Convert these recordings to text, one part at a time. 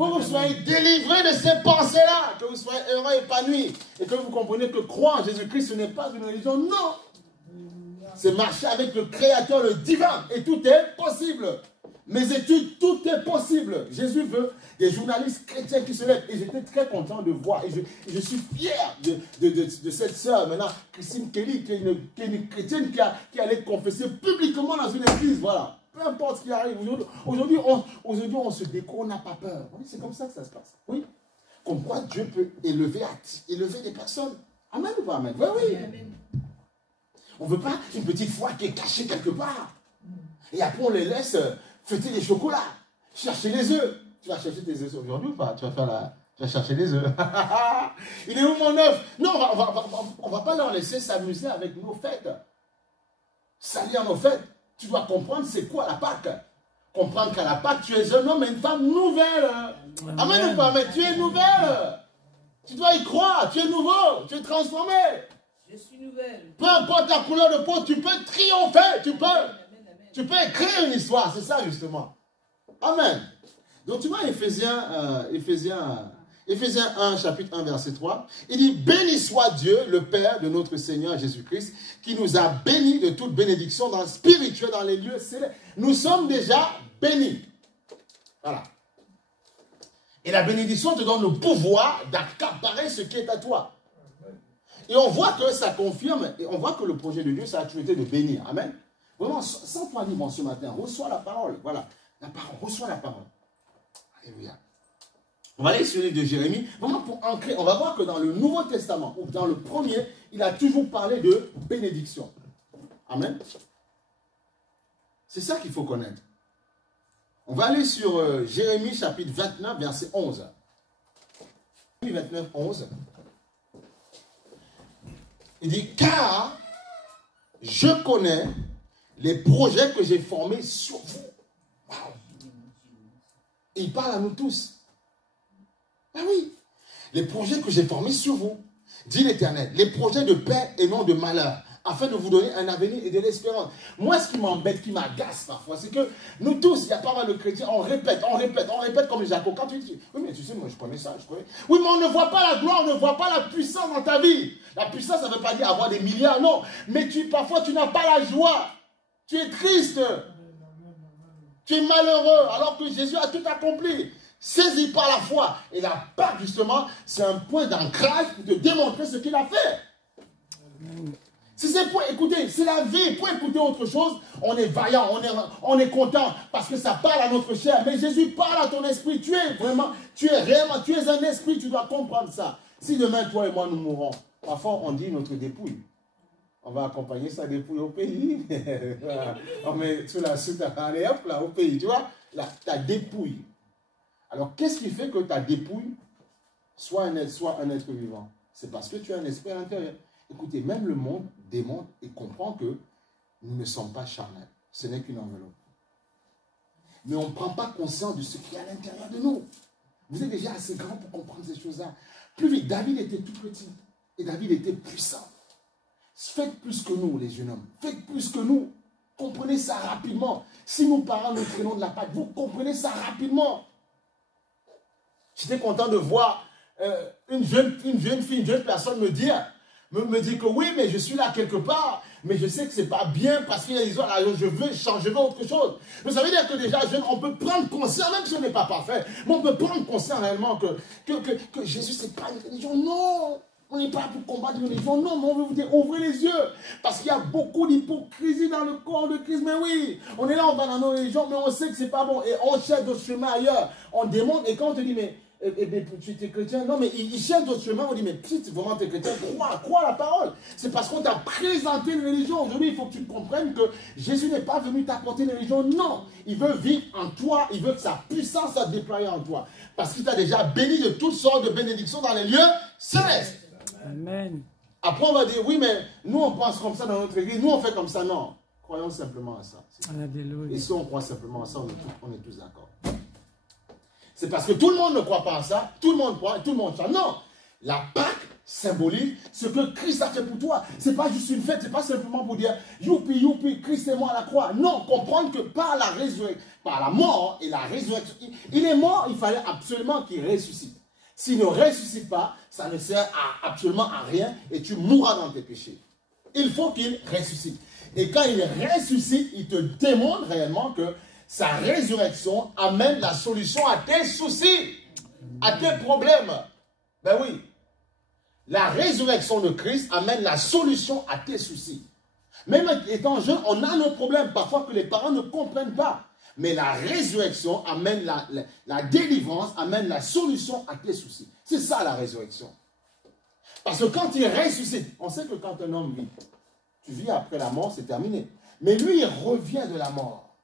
Que vous soyez délivrés de ces pensées-là, que vous soyez heureux, épanouis, et que vous compreniez que croire en Jésus-Christ, ce n'est pas une religion, non. C'est marcher avec le Créateur, le divin, et tout est possible. Mes études, tout est possible. Jésus veut des journalistes chrétiens qui se lèvent. Et j'étais très content de voir, et je suis fier de cette sœur, maintenant, Christine Kelly, qui est une chrétienne qui allait confesser publiquement dans une église, voilà. Peu importe ce qui arrive. Aujourd'hui, on se découvre, on n'a pas peur. Oui, c'est comme ça que ça se passe. Oui. Comme quoi Dieu peut élever des personnes. Amen ou pas amen? Oui, oui. Amen. On ne veut pas une petite foi qui est cachée quelque part. Et après, on les laisse fêter des chocolats, chercher les œufs. Tu vas chercher tes œufs aujourd'hui ou pas? Tu vas chercher les œufs. Il est où mon œuf? Non, on ne va pas leur laisser s'amuser avec nos fêtes. Salir nos fêtes. Tu dois comprendre c'est quoi la Pâque. Comprendre qu'à la Pâque, tu es un homme et une femme nouvelle. Amen ou pas? Mais tu es nouvelle. Tu dois y croire. Tu es nouveau. Tu es transformé. Je suis nouvelle. Peu importe la couleur de peau, tu peux triompher. Tu peux écrire une histoire. C'est ça justement. Amen. Donc tu vois Éphésiens 1, chapitre 1, verset 3, il dit, béni soit Dieu, le Père de notre Seigneur Jésus-Christ, qui nous a bénis de toute bénédiction dans le spirituel, dans les lieux célestes. Nous sommes déjà bénis. Voilà. Et la bénédiction te donne le pouvoir d'accaparer ce qui est à toi. Et on voit que ça confirme, et on voit que le projet de Dieu, ça a toujours été de bénir. Amen. Vraiment, sans toi vivre ce matin, reçois la parole. Voilà. La parole, reçois la parole. Alléluia. On va aller sur le livre de Jérémie, vraiment pour ancrer. On va voir que dans le Nouveau Testament, ou dans le premier, il a toujours parlé de bénédiction. Amen. C'est ça qu'il faut connaître. On va aller sur Jérémie chapitre 29, verset 11. Jérémie 29, 11. Il dit, car je connais les projets que j'ai formés sur vous. Wow. Il parle à nous tous. Ah oui, les projets que j'ai formés sur vous, dit l'Éternel, les projets de paix et non de malheur, afin de vous donner un avenir et de l'espérance. Moi, ce qui m'embête, qui m'agace parfois, c'est que nous tous, il y a pas mal de chrétiens, on répète comme les Jacob. Quand tu dis, oui, mais tu sais, moi, je connais ça, je connais. Oui, mais on ne voit pas la gloire, on ne voit pas la puissance dans ta vie. La puissance, ça ne veut pas dire avoir des milliards, non. Mais parfois, tu n'as pas la joie. Tu es triste. Tu es malheureux, alors que Jésus a tout accompli. Saisi par la foi. Et la Pâque, justement, c'est un point d'ancrage pour te démontrer ce qu'il a fait. Si c'est pour écouter, c'est la vie. Pour écouter autre chose, on est vaillant, on est content, parce que ça parle à notre chair. Mais Jésus parle à ton esprit. Tu es réellement, tu es un esprit, tu dois comprendre ça. Si demain, toi et moi, nous mourrons, parfois on dit notre dépouille. On va accompagner sa dépouille au pays. On met sous la soute, allez hop là, au pays. Tu vois, là, ta dépouille. Alors, qu'est-ce qui fait que ta dépouille soit un être vivant? C'est parce que tu as un esprit à l'intérieur. Écoutez, même le monde démontre et comprend que nous ne sommes pas charnels. Ce n'est qu'une enveloppe. Mais on ne prend pas conscience de ce qu'il y a à l'intérieur de nous. Vous êtes déjà assez grand pour comprendre ces choses-là. Plus vite, David était tout petit. Et David était puissant. Faites plus que nous, les jeunes hommes. Faites plus que nous. Comprenez ça rapidement. Si nous parlons le prénom de la Pâque, vous comprenez ça rapidement. J'étais content de voir une jeune fille, une jeune personne me dire que oui, mais je suis là quelque part, mais je sais que ce n'est pas bien parce qu'il y a des histoires, je veux changer, je veux autre chose. Mais ça veut dire que déjà, jeune, on peut prendre conscience, même si on n'est pas parfait, mais on peut prendre conscience réellement que Jésus, ce n'est pas une religion. Non, on n'est pas pour combattre une religion. Non, mais on veut vous dire, ouvrez les yeux. Parce qu'il y a beaucoup d'hypocrisie dans le corps de Christ. Mais oui, on est là, on va dans nos religions, mais on sait que ce n'est pas bon. Et on cherche d'autres chemins ailleurs. On demande, et quand on te dit, mais tu es chrétien? Non, mais il cherche d'autres chemins. On dit, mais si vraiment tu es chrétien, crois la parole. C'est parce qu'on t'a présenté une religion. Aujourd'hui, il faut que tu comprennes que Jésus n'est pas venu t'apporter une religion. Non, il veut vivre en toi. Il veut que sa puissance soit déployée en toi. Parce qu'il t'a déjà béni de toutes sortes de bénédictions dans les lieux célestes. Amen. Après, on va dire, oui, mais nous, on pense comme ça dans notre église. Nous, on fait comme ça. Non, croyons simplement à ça. Et si on croit simplement à ça, on est tous d'accord. C'est parce que tout le monde ne croit pas à ça. Tout le monde croit et tout le monde chante. Non, la Pâque, symbolise ce que Christ a fait pour toi. Ce n'est pas juste une fête, ce n'est pas simplement pour dire youpi, youpi, Christ est mort à la croix. Non, comprendre que par la résurrection, par la mort et la résurrection, il est mort, il fallait absolument qu'il ressuscite. S'il ne ressuscite pas, ça ne sert absolument à rien et tu mourras dans tes péchés. Il faut qu'il ressuscite. Et quand il ressuscite, il te démontre réellement que sa résurrection amène la solution à tes soucis, à tes problèmes. Ben oui. La résurrection de Christ amène la solution à tes soucis. Même étant jeune, on a nos problèmes parfois que les parents ne comprennent pas. Mais la résurrection amène la délivrance, amène la solution à tes soucis. C'est ça la résurrection. Parce que quand il ressuscite, on sait que quand un homme vit, tu vis après la mort, c'est terminé. Mais lui, il revient de la mort.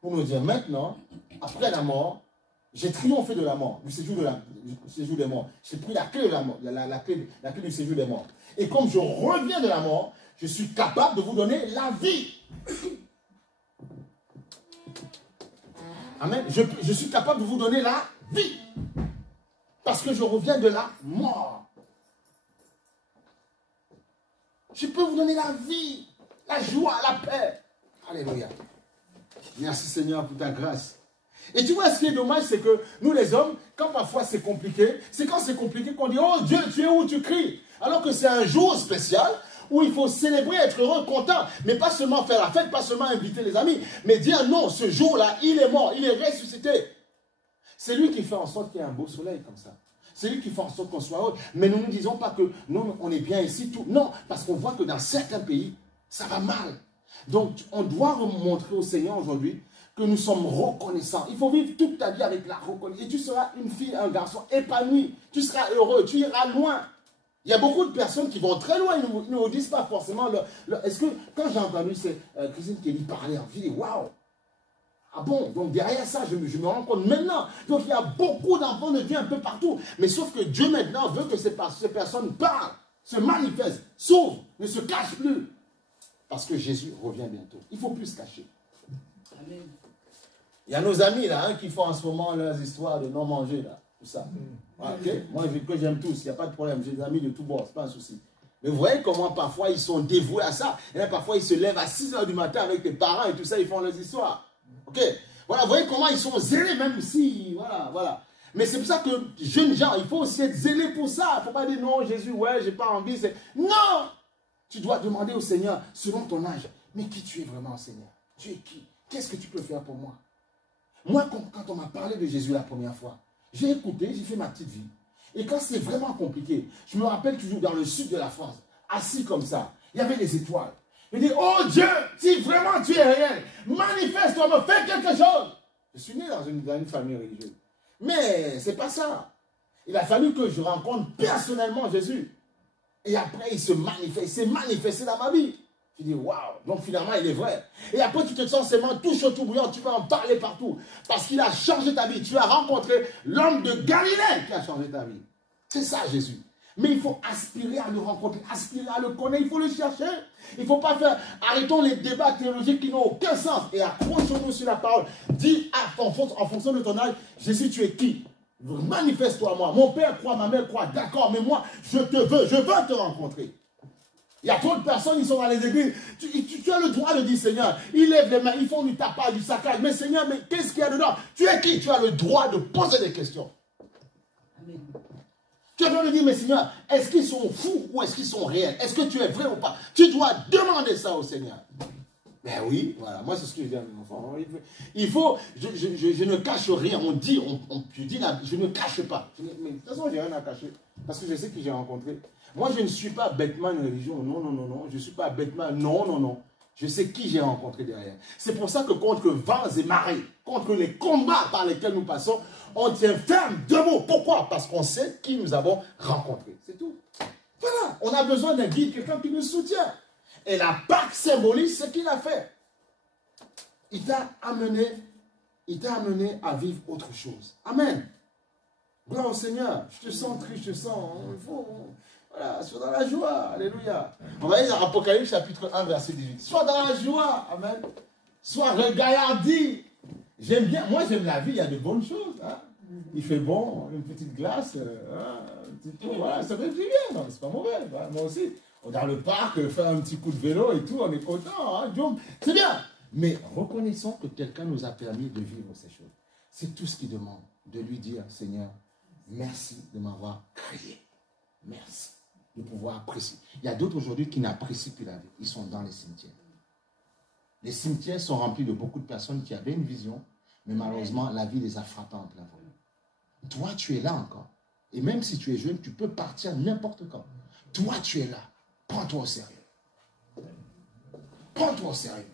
Pour nous dire maintenant, après la mort, j'ai triomphé de la mort, du séjour des morts. J'ai pris la clé de la mort, la clé du séjour des morts. Et comme je reviens de la mort, je suis capable de vous donner la vie. Amen. Je suis capable de vous donner la vie. Parce que je reviens de la mort. Je peux vous donner la vie, la joie, la paix. Alléluia. Merci Seigneur pour ta grâce. Et tu vois, ce qui est dommage, c'est que nous les hommes, quand parfois c'est compliqué, c'est quand c'est compliqué qu'on dit « Oh Dieu, tu es où ?» Tu cries. Alors que c'est un jour spécial où il faut célébrer, être heureux, content. Mais pas seulement faire la fête, pas seulement inviter les amis, mais dire « Non, ce jour-là, il est mort, il est ressuscité. » C'est lui qui fait en sorte qu'il y ait un beau soleil comme ça. C'est lui qui fait en sorte qu'on soit heureux. Mais nous ne disons pas que nous, on est bien ici, tout. Non, parce qu'on voit que dans certains pays, ça va mal. Donc, on doit montrer au Seigneur aujourd'hui que nous sommes reconnaissants. Il faut vivre toute ta vie avec la reconnaissance. Et tu seras une fille, un garçon épanoui. Tu seras heureux, tu iras loin. Il y a beaucoup de personnes qui vont très loin. Ils ne nous disent pas forcément... Est-ce que, quand j'ai entendu Christine Kelly parler en vie, waouh! Ah bon? Donc derrière ça, je me rends compte maintenant. Donc il y a beaucoup d'enfants de Dieu un peu partout. Mais sauf que Dieu maintenant veut que ces personnes parlent, se manifestent, s'ouvrent, ne se cachent plus. Parce que Jésus revient bientôt. Il ne faut plus se cacher. Amen. Il y a nos amis là, qui font en ce moment leurs histoires de non manger là, tout ça. Okay? Moi, que j'aime tous, il n'y a pas de problème. J'ai des amis de tous bords, ce n'est pas un souci. Mais vous voyez comment parfois ils sont dévoués à ça. Et là, parfois ils se lèvent à 6 h du matin avec les parents et tout ça, ils font leurs histoires. Ok? Voilà, vous voyez comment ils sont zélés, même si, voilà. Mais c'est pour ça que jeunes gens, il faut aussi être zélés pour ça. Il ne faut pas dire non, Jésus, ouais, j'ai pas envie. Non! Tu dois demander au Seigneur, selon ton âge, mais qui tu es vraiment, Seigneur? Tu es qui? Qu'est-ce que tu peux faire pour moi? Moi, quand on m'a parlé de Jésus la première fois, j'ai écouté, j'ai fait ma petite vie. Et quand c'est vraiment compliqué, je me rappelle toujours dans le sud de la France, assis comme ça, il y avait des étoiles. Je dis, oh Dieu, si vraiment tu es réel, manifeste-toi, me fais quelque chose. Je suis né dans une famille religieuse. Mais ce n'est pas ça. Il a fallu que je rencontre personnellement Jésus. Et après, il s'est manifesté dans ma vie. Tu dis, waouh, donc finalement, il est vrai. Et après, tu te sens seulement tout chaud, tout bouillant, tu vas en parler partout. Parce qu'il a changé ta vie. Tu as rencontré l'homme de Galilée qui a changé ta vie. C'est ça, Jésus. Mais il faut aspirer à le rencontrer, aspirer à le connaître, il faut le chercher. Il ne faut pas faire, arrêtons les débats théologiques qui n'ont aucun sens et accrochons-nous sur la parole. Dis en fonction de ton âge, Jésus, tu es qui? Manifeste-toi à moi. Mon père croit, ma mère croit, d'accord, mais moi, je veux te rencontrer. Il y a trop de personnes, ils sont dans les églises. Tu as le droit de dire, Seigneur, ils lèvent les mains, ils font du tapage, du saccage. Mais Seigneur, mais qu'est-ce qu'il y a dedans? Tu es qui? Tu as le droit de poser des questions. Amen. Tu dois lui dire, mais Seigneur, est-ce qu'ils sont fous ou est-ce qu'ils sont réels? Est-ce que tu es vrai ou pas? Tu dois demander ça au Seigneur. Ben oui, voilà, moi c'est ce que je dis à mes enfants. Il faut, je ne cache rien, on dit, je ne cache pas. Mais de toute façon, j'ai rien à cacher, parce que je sais qui j'ai rencontré. Moi, je ne suis pas bêtement une religion, non, je ne suis pas bêtement, non. Je sais qui j'ai rencontré derrière. C'est pour ça que contre vents et marées, contre les combats par lesquels nous passons, on tient ferme debout. Pourquoi? Parce qu'on sait qui nous avons rencontré. C'est tout. Voilà, on a besoin d'un guide, quelqu'un qui nous soutient. Et la Pâque symbolise ce qu'il a fait. Il t'a amené à vivre autre chose. Amen. Gloire au Seigneur. Je te sens triste, je te sens. Voilà, sois dans la joie. Alléluia. On va lire Apocalypse chapitre 1, verset 18. Sois dans la joie. Amen. Sois regaillardi. J'aime bien. Moi, j'aime la vie. Il y a de bonnes choses. Hein? Il fait bon, une petite glace, un petit peu, voilà, ça fait du bien, c'est pas mauvais. Voilà, moi aussi, on est dans le parc, faire un petit coup de vélo et tout, on est content, hein, c'est bien. Mais reconnaissons que quelqu'un nous a permis de vivre ces choses. C'est tout ce qu'il demande, de lui dire, Seigneur, merci de m'avoir créé. Merci de pouvoir apprécier. Il y a d'autres aujourd'hui qui n'apprécient plus la vie. Ils sont dans les cimetières. Les cimetières sont remplis de beaucoup de personnes qui avaient une vision, mais malheureusement, la vie les a frappés en plein vol. Toi, tu es là encore. Et même si tu es jeune, tu peux partir n'importe quand. Toi, tu es là. Prends-toi au sérieux. Prends-toi au sérieux.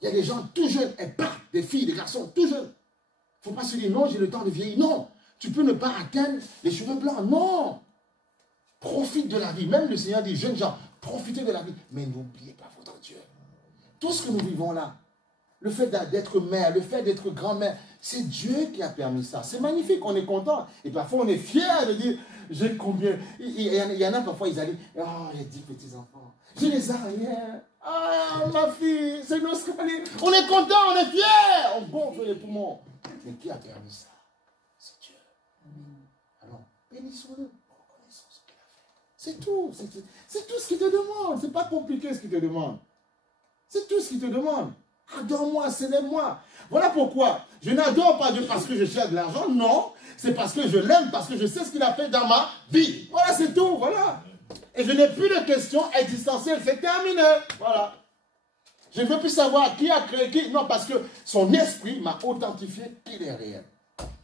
Il y a des gens tout jeunes, et pas des filles, des garçons tout jeunes. Il ne faut pas se dire, non, j'ai le temps de vieillir. Non, tu peux ne pas atteindre les cheveux blancs. Non. Profite de la vie. Même le Seigneur dit, jeunes gens, profitez de la vie. Mais n'oubliez pas votre Dieu. Tout ce que nous vivons là, le fait d'être mère, le fait d'être grand-mère, c'est Dieu qui a permis ça. C'est magnifique, on est content. Et parfois, on est fiers de dire, j'ai combien. Il y en a parfois, ils allaient, oh, j'ai 10 petits-enfants. J'ai les arrières. Ah, ma fille, c'est une Australie. On est content, on est fiers. On gonfle les poumons. Mais qui a permis ça? C'est Dieu. Alors, bénissons-le. Reconnaissons ce qu'il a fait. C'est tout. C'est tout ce qu'il te demande. C'est pas compliqué ce qu'il te demande. C'est tout ce qu'il te demande. Adore-moi, célèbre-moi. Voilà pourquoi je n'adore pas Dieu parce que je cherche de l'argent. Non, c'est parce que je l'aime, parce que je sais ce qu'il a fait dans ma vie. Voilà, c'est tout. Voilà. Et je n'ai plus de questions existentielles. C'est terminé. Voilà. Je ne veux plus savoir qui a créé qui. Non, parce que son esprit m'a authentifié qu'il est réel.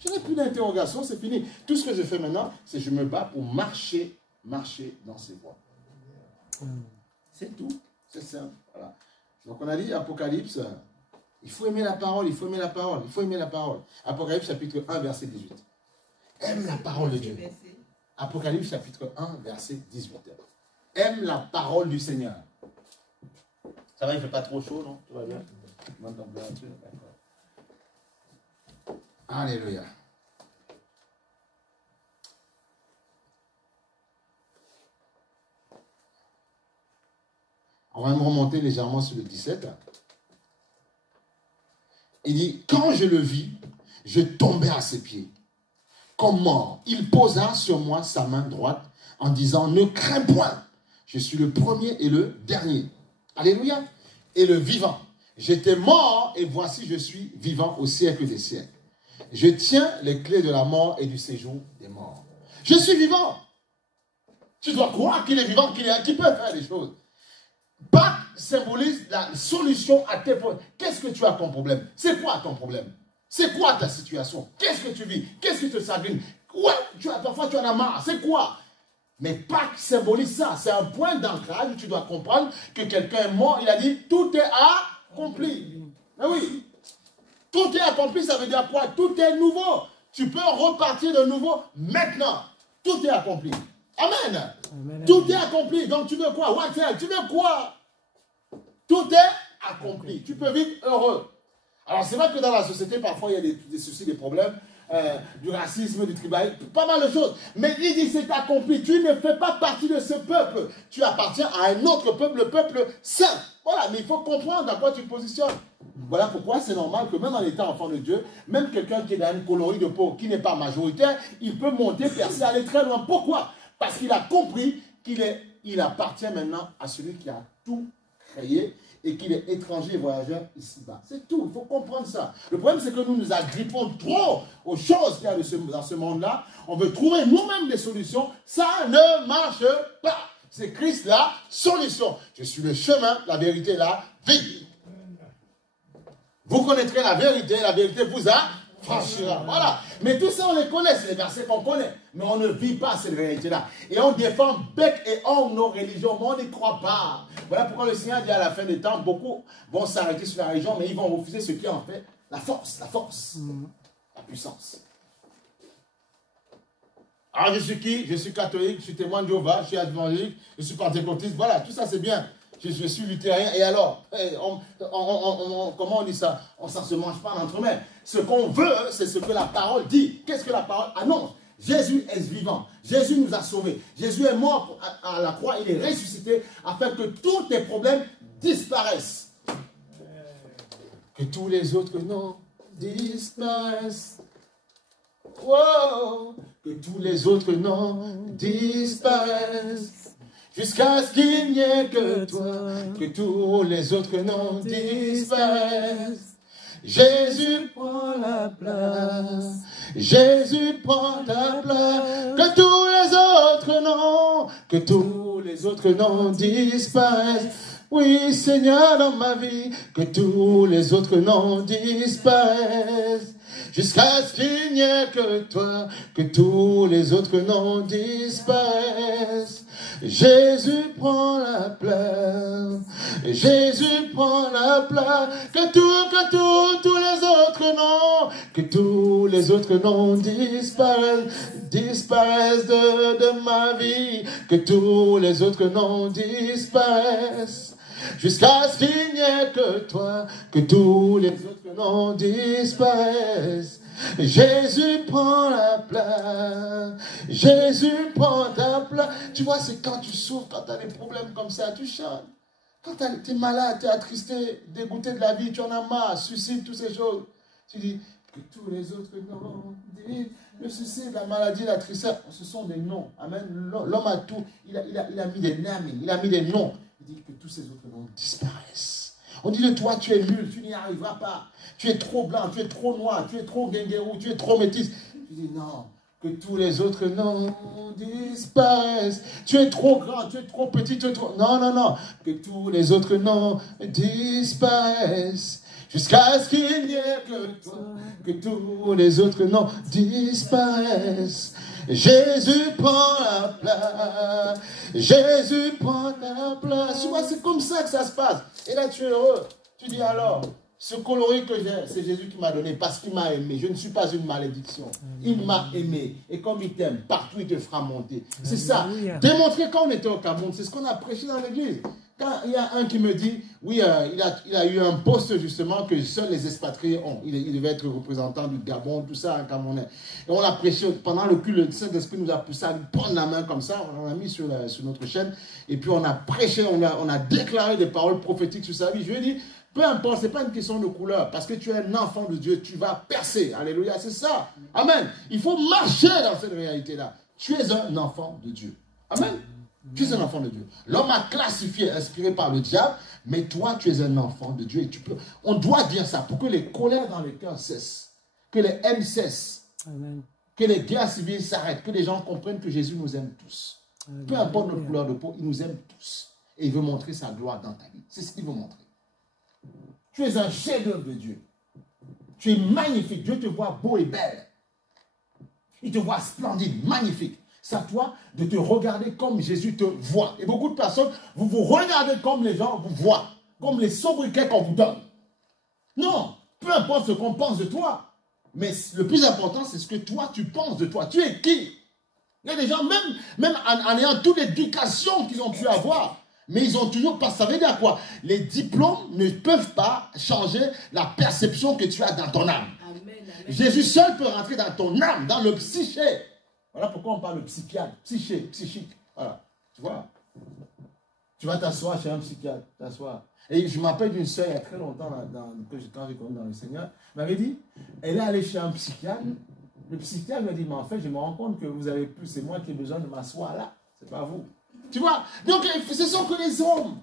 Je n'ai plus d'interrogation, c'est fini. Tout ce que je fais maintenant, c'est que je me bats pour marcher dans ses voies. C'est tout. C'est simple. Voilà. Donc on a dit Apocalypse, il faut aimer la parole, il faut aimer la parole, il faut aimer la parole. Apocalypse chapitre 1, verset 18. Aime la parole de Dieu. Apocalypse chapitre 1, verset 18. Aime la parole du Seigneur. Ça va, il ne fait pas trop chaud, non? Tout va bien? Bonne température, d'accord. Alléluia. On va même remonter légèrement sur le 17. Il dit, quand je le vis, je tombais à ses pieds. Comme mort, il posa sur moi sa main droite en disant, ne crains point, je suis le premier et le dernier. Alléluia. Et le vivant. J'étais mort et voici je suis vivant au siècle des siècles. Je tiens les clés de la mort et du séjour des morts. Je suis vivant. Tu dois croire qu'il est vivant, qu'il peut faire des choses. Pâques symbolise la solution à tes problèmes. Qu'est-ce que tu as comme problème? C'est quoi ton problème? C'est quoi ta situation? Qu'est-ce que tu vis? Qu'est-ce qui te chagrine? Ouais, parfois tu en as marre. C'est quoi? Mais Pâques symbolise ça. C'est un point d'ancrage où tu dois comprendre que quelqu'un est mort. Il a dit, tout est accompli. Ah oui. Tout est accompli, ça veut dire quoi? Tout est nouveau. Tu peux repartir de nouveau maintenant. Tout est accompli. Amen. Amen. Tout est accompli. Donc tu veux quoi? Tu veux quoi? Tout est accompli. Tu peux vivre heureux. Alors c'est vrai que dans la société, parfois il y a des soucis, des problèmes, du racisme, du tribalisme, pas mal de choses. Mais il dit c'est accompli. Tu ne fais pas partie de ce peuple. Tu appartiens à un autre peuple, le peuple saint. Voilà, mais il faut comprendre à quoi tu te positionnes. Voilà pourquoi c'est normal que même en étant enfant de Dieu, même quelqu'un qui est dans une colorie de peau qui n'est pas majoritaire, il peut monter, percer, aller très loin. Pourquoi? Parce qu'il a compris qu'il appartient maintenant à celui qui a tout créé et qu'il est étranger et voyageur ici-bas. C'est tout, il faut comprendre ça. Le problème, c'est que nous nous agrippons trop aux choses qu'il y a dans ce monde-là. On veut trouver nous-mêmes des solutions. Ça ne marche pas. C'est Christ la solution. Je suis le chemin, la vérité, la vie. Vous connaîtrez la vérité vous affranchira. Voilà. Mais tout ça, on les connaît, c'est les versets qu'on connaît. Mais on ne vit pas cette vérité-là. Et on défend bec et ongle nos religions, mais on n'y croit pas. Voilà pourquoi le Seigneur dit à la fin des temps, beaucoup vont s'arrêter sur la religion, mais ils vont refuser ce qui en fait la force, la puissance. Alors je suis qui? Je suis catholique, je suis témoin de Jéhovah, je suis évangélique, je suis pentecôtiste. Voilà, tout ça c'est bien. Je suis luthérien, et alors, comment on dit ça? Ça ne se mange pas en entremets. Ce qu'on veut, c'est ce que la parole dit. Qu'est-ce que la parole annonce? Jésus est vivant. Jésus nous a sauvés. Jésus est mort à la croix, il est ressuscité afin que tous tes problèmes disparaissent. Que tous les autres noms disparaissent. Oh, que tous les autres noms disparaissent. Jusqu'à ce qu'il n'y ait que toi, que tous les autres noms disparaissent. Jésus prend la place, Jésus prend ta place, que tous les autres noms disparaissent. Oui, Seigneur, dans ma vie, que tous les autres noms disparaissent. Jusqu'à ce qu'il n'y ait que toi, que tous les autres noms disparaissent. Jésus prend la place, Jésus prend la place, que tous les autres noms disparaissent de ma vie, que tous les autres noms disparaissent. Jusqu'à ce qu'il n'y ait que toi, que tous les autres noms disparaissent. Jésus prend la place, Jésus prend ta place. Tu vois, c'est quand tu souffres, quand tu as des problèmes comme ça, tu chantes. Quand tu es malade, tu es attristé, dégoûté de la vie, tu en as marre, suicide, toutes ces choses. Tu dis que tous les autres noms, le suicide, la maladie, la tristesse, ce sont des noms. Amen. L'homme a tout, il a mis des noms, il a mis des noms. Il dit que tous ces autres noms disparaissent. On dit de toi, tu es nul, tu n'y arriveras pas. Tu es trop blanc, tu es trop noir, tu es trop guinguerou, tu es trop métis. Tu dis non, que tous les autres noms disparaissent. Tu es trop grand, tu es trop petit, tu es trop... Non, non, non. Que tous les autres noms disparaissent. Jusqu'à ce qu'il n'y ait que toi, que tous les autres noms disparaissent. Jésus prend la place, Jésus prend la place. Tu vois, c'est comme ça que ça se passe. Et là, tu es heureux. Tu dis alors, ce coloris que j'ai, c'est Jésus qui m'a donné parce qu'il m'a aimé. Je ne suis pas une malédiction. Il m'a aimé. Et comme il t'aime, partout il te fera monter. C'est ça. Démontrer quand on était au Cameroun, c'est ce qu'on a prêché dans l'église. Quand il y a un qui me dit, oui, il a eu un poste justement que seuls les expatriés ont. Il devait être représentant du Gabon, tout ça, un Camerounais. Et on l'a prêché pendant le culte, le Saint-Esprit nous a poussé à lui prendre la main comme ça, on l'a mis sur notre chaîne, et puis on a prêché, on a déclaré des paroles prophétiques sur sa vie. Je lui ai dit, peu importe, ce n'est pas une question de couleur, parce que tu es un enfant de Dieu, tu vas percer. Alléluia, c'est ça. Amen. Il faut marcher dans cette réalité-là. Tu es un enfant de Dieu. Amen. Tu es un enfant de Dieu. L'homme a classifié, inspiré par le diable, mais toi, tu es un enfant de Dieu. Et tu peux, on doit dire ça pour que les colères dans le cœur cessent, que les haines cessent, Amen. Que les guerres civiles s'arrêtent, que les gens comprennent que Jésus nous aime tous. Amen. Peu importe notre couleur de peau, il nous aime tous. Et il veut montrer sa gloire dans ta vie. C'est ce qu'il veut montrer. Tu es un chef-d'œuvre de Dieu. Tu es magnifique. Dieu te voit beau et belle. Il te voit splendide, magnifique. C'est à toi de te regarder comme Jésus te voit. Et beaucoup de personnes, vous vous regardez comme les gens vous voient. Comme les sobriquets qu'on vous donne. Non, peu importe ce qu'on pense de toi. Mais le plus important, c'est ce que toi, tu penses de toi. Tu es qui? Il y a des gens, même en ayant toute l'éducation qu'ils ont pu avoir, mais ils ont toujours pas... Ça veut dire quoi? Les diplômes ne peuvent pas changer la perception que tu as dans ton âme. Amen, amen. Jésus seul peut rentrer dans ton âme, dans le psyché. Voilà pourquoi on parle de psychiatre, psychique. Voilà, tu vois. Tu vas t'asseoir chez un psychiatre, t'asseoir. Et je m'appelle d'une soeur il y a très longtemps, quand j'ai connu dans le Seigneur, m'avait dit, elle est allée chez un psychiatre. Le psychiatre m'a dit, mais en fait, je me rends compte que vous avez plus, c'est moi qui ai besoin de m'asseoir là, c'est pas vous. Tu vois, donc ce sont que les hommes.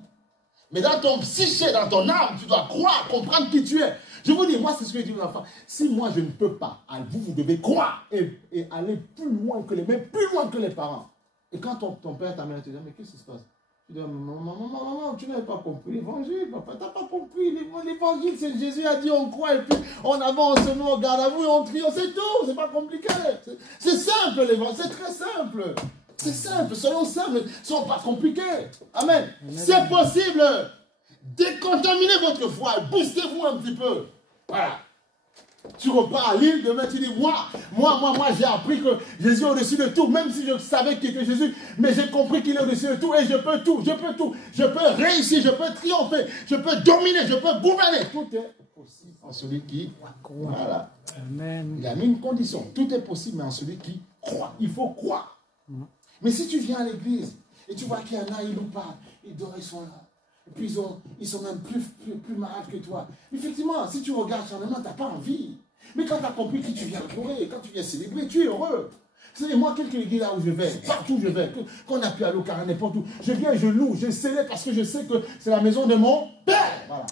Mais dans ton psyché, dans ton âme, tu dois croire, comprendre qui tu es. Je vous dis, moi, c'est ce que je dis aux enfants. Si moi, je ne peux pas, vous devez croire et aller plus loin que les parents. Et quand ton père, ta mère te dit, mais qu'est-ce qui se passe? Tu dis, maman, tu n'avais pas compris l'évangile, papa, tu n'as pas compris l'évangile, c'est Jésus a dit, on croit, et puis on avance, nous, on garde à vous, et on trie, c'est tout, c'est pas compliqué. C'est simple, l'évangile, c'est très simple. C'est simple, soyons simples, ne sont pas compliqués. Amen. C'est possible. Décontaminez votre foi, boostez-vous un petit peu. Voilà. Tu repars à l'île, demain tu dis, moi j'ai appris que Jésus est au-dessus de tout, même si je savais qui était Jésus, mais j'ai compris qu'il est au-dessus de tout et je peux tout. Je peux réussir, je peux triompher, je peux dominer, je peux gouverner. Tout est possible en celui qui croit. Voilà. Amen. Il a mis une condition. Tout est possible, mais en celui qui croit. Il faut croire. Mais si tu viens à l'église et tu vois qu'il y en a, ils nous parlent, ils dorment, ils sont là. Et puis ils sont même plus malades que toi. Effectivement, si tu regardes sur le monde, tu n'as pas envie. Mais quand tu as compris que tu viens adorer, quand tu viens célébrer, tu es heureux. C'est moi, quelque église là où je vais, partout où je vais, qu'on a pu aller au carré, n'importe où, je viens, je loue, je célèbre parce que je sais que c'est la maison de mon Père. Voilà.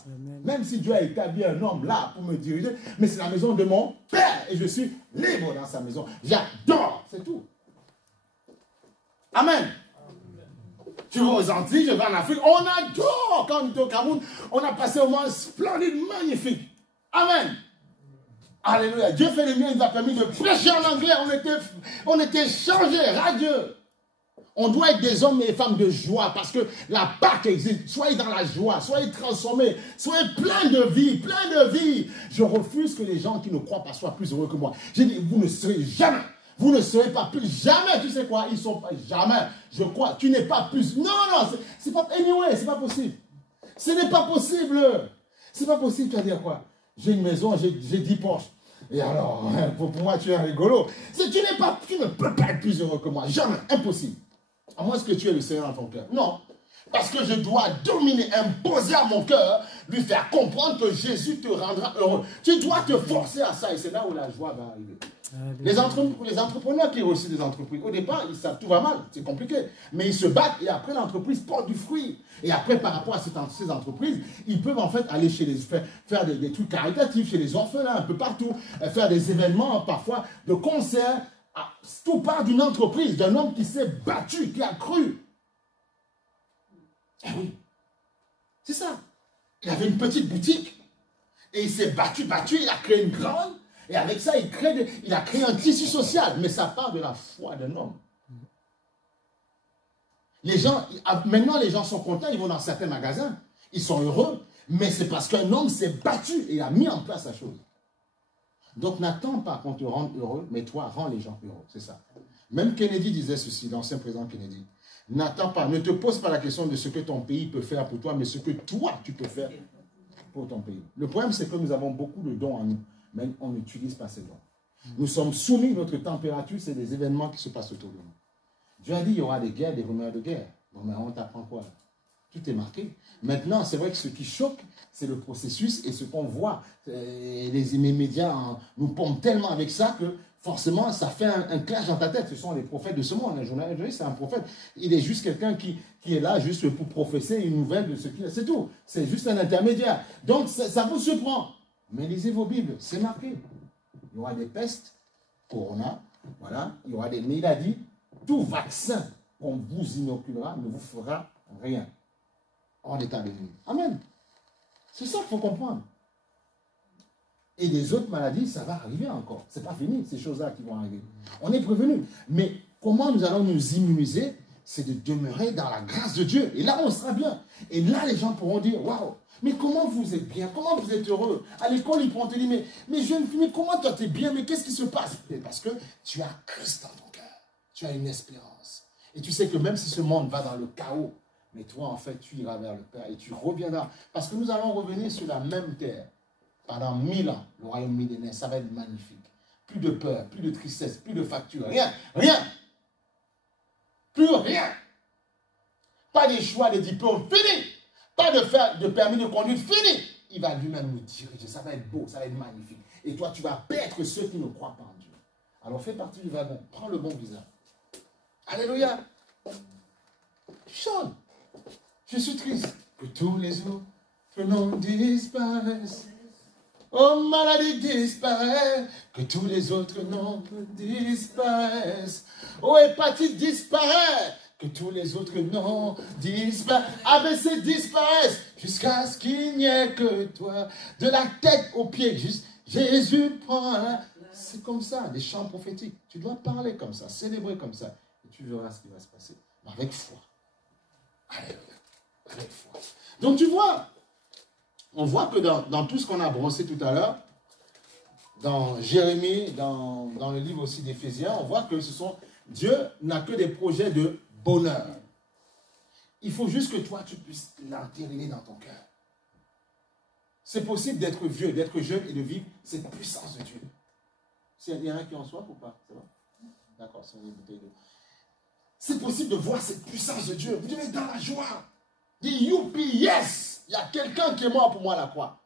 Même si Dieu a établi un homme là pour me diriger, mais c'est la maison de mon Père et je suis libre dans sa maison. J'adore, c'est tout. Amen. Je vais aux Antilles, je vais en Afrique, on adore. Quand on était au Cameroun, on a passé un moment splendide, magnifique. Amen. Alléluia. Dieu fait le mien, il nous a permis de prêcher en anglais. On était changés, radieux. On doit être des hommes et des femmes de joie parce que la Pâque existe. Soyez dans la joie, soyez transformés, soyez pleins de vie, pleins de vie. Je refuse que les gens qui ne croient pas soient plus heureux que moi. J'ai dit, vous ne serez jamais. Vous ne serez pas plus. Jamais. Tu sais quoi? Ils sont pas. Jamais. Je crois. Tu n'es pas plus. Non, non. C'est pas. Anyway, c'est pas possible. Ce n'est pas possible. C'est pas possible. Tu vas dire quoi? J'ai une maison, j'ai 10 Porsche. Et alors, pour moi, tu es un rigolo. Tu ne peux pas être plus heureux que moi. Jamais. Impossible. À moins que tu aies le Seigneur dans ton cœur. Non. Parce que je dois dominer, imposer à mon cœur, lui faire comprendre que Jésus te rendra heureux. Tu dois te forcer à ça et c'est là où la joie va arriver. Les entrepreneurs qui ont aussi des entreprises, au départ, ils savent tout va mal, c'est compliqué. Mais ils se battent et après l'entreprise porte du fruit. Et après, par rapport à ces entreprises, ils peuvent en fait aller chez faire des trucs caritatifs chez les orphelins, un peu partout, faire des événements, parfois de concerts. Tout part d'une entreprise, d'un homme qui s'est battu, qui a cru. Eh oui, c'est ça. Il avait une petite boutique et il s'est battu, il a créé une grande. Et avec ça, il a créé un tissu social. Mais ça part de la foi d'un homme. Maintenant, les gens sont contents, ils vont dans certains magasins. Ils sont heureux. Mais c'est parce qu'un homme s'est battu et il a mis en place la chose. Donc, n'attends pas qu'on te rende heureux, mais toi, rends les gens heureux. C'est ça. Même Kennedy disait ceci, l'ancien président Kennedy. N'attends pas, ne te pose pas la question de ce que ton pays peut faire pour toi, mais ce que toi, tu peux faire pour ton pays. Le problème, c'est que nous avons beaucoup de dons en nous. Mais on n'utilise pas ces dons. Nous sommes soumis, notre température, c'est des événements qui se passent autour de nous. Dieu a dit, il y aura des guerres, des rumeurs de guerre. Bon, mais on t'apprend quoi? Tout est marqué. Maintenant, c'est vrai que ce qui choque, c'est le processus et ce qu'on voit. Les médias nous pompent tellement avec ça que forcément, ça fait un clash dans ta tête. Ce sont les prophètes de ce monde. Un journaliste, c'est un prophète. Il est juste quelqu'un qui est là juste pour professer une nouvelle de ce qu'il a. C'est tout. C'est juste un intermédiaire. Donc, ça vous surprend. Mais lisez vos Bibles, c'est marqué. Il y aura des pestes, corona, voilà. Il y aura des... Mais il a dit, tout vaccin qu'on vous inoculera ne vous fera rien en état de nuit. Amen. C'est ça qu'il faut comprendre. Et les autres maladies, ça va arriver encore. Ce n'est pas fini, ces choses-là qui vont arriver. On est prévenus. Mais comment nous allons nous immuniser? C'est de demeurer dans la grâce de Dieu. Et là, on sera bien. Et là, les gens pourront dire, waouh, mais comment vous êtes bien? Comment vous êtes heureux? À l'école, ils pourront te dire, mais jeune fille, mais comment toi, tu es bien? Mais qu'est-ce qui se passe? Parce que tu as Christ dans ton cœur. Tu as une espérance. Et tu sais que même si ce monde va dans le chaos, mais toi, en fait, tu iras vers le Père et tu reviendras. Parce que nous allons revenir sur la même terre. Pendant 1000 ans, le royaume millénaire, ça va être magnifique. Plus de peur, plus de tristesse, plus de facture, rien, rien. Plus rien. Pas de choix de diplôme, fini. Pas de permis de conduite, fini. Il va lui-même nous diriger, ça va être beau, ça va être magnifique. Et toi, tu vas perdre ceux qui ne croient pas en Dieu. Alors fais partie du wagon, prends le bon visage. Alléluia. Chante. Je suis triste que tous les autres noms disparaissent. Oh, maladie disparaît, que tous les autres noms disparaissent. Oh, hépatite disparaît, que tous les autres noms disparaissent. ABC disparaissent, jusqu'à ce qu'il n'y ait que toi. De la tête aux pieds, juste Jésus prend la... C'est comme ça, des chants prophétiques. Tu dois parler comme ça, célébrer comme ça. Et tu verras ce qui va se passer. Avec foi. Alléluia. Avec foi. Donc tu vois, on voit que dans tout ce qu'on a brossé tout à l'heure, dans Jérémie, dans le livre aussi d'Éphésiens, on voit que Dieu n'a que des projets de bonheur. Il faut juste que toi, tu puisses l'entériner dans ton cœur. C'est possible d'être vieux, d'être jeune et de vivre cette puissance de Dieu. Il y en a qui en soif ou pas? C'est bon? D'accord, c'est une bouteille d'eau. C'est possible de voir cette puissance de Dieu. Vous devez être dans la joie. Dis youpi, yes! Il y a quelqu'un qui est mort pour moi à la croix.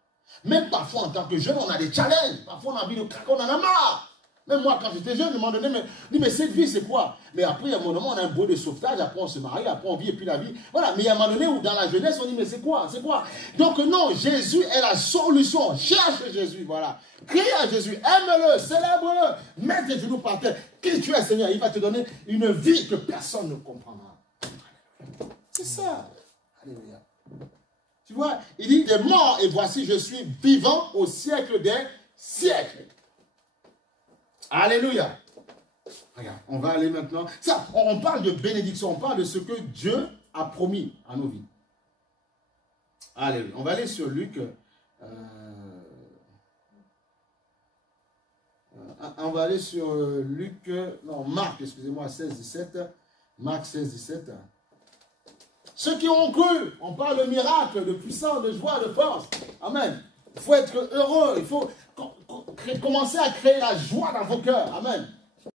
Même parfois, en tant que jeune, on a des challenges. Parfois, on a envie de craquer, on en a marre. Même moi, quand j'étais jeune, je me demandais, mais cette vie, c'est quoi? Mais après, il y a un moment, on a un beau de sauvetage, après on se marie, après on vit, et puis la vie. Voilà, mais il y a un moment donné où dans la jeunesse, on dit, mais c'est quoi? C'est quoi? Donc non, Jésus est la solution. Cherche Jésus, voilà. Crie à Jésus, aime-le, célèbre-le, mets tes genoux par terre. Qui tu es, Seigneur? Il va te donner une vie que personne ne comprendra. C'est ça. Alléluia. Tu vois, il dit, des morts, et voici, je suis vivant au siècle des siècles. Alléluia. Regarde, on va aller maintenant. Ça, on parle de bénédiction, on parle de ce que Dieu a promis à nos vies. Alléluia. On va aller sur Luc. On va aller sur Luc, non, Marc, excusez-moi, 16-17. Marc 16-17. Ceux qui ont cru, on parle de miracle, de puissance, de joie, de force. Amen. Il faut être heureux, il faut commencer à créer la joie dans vos cœurs. Amen.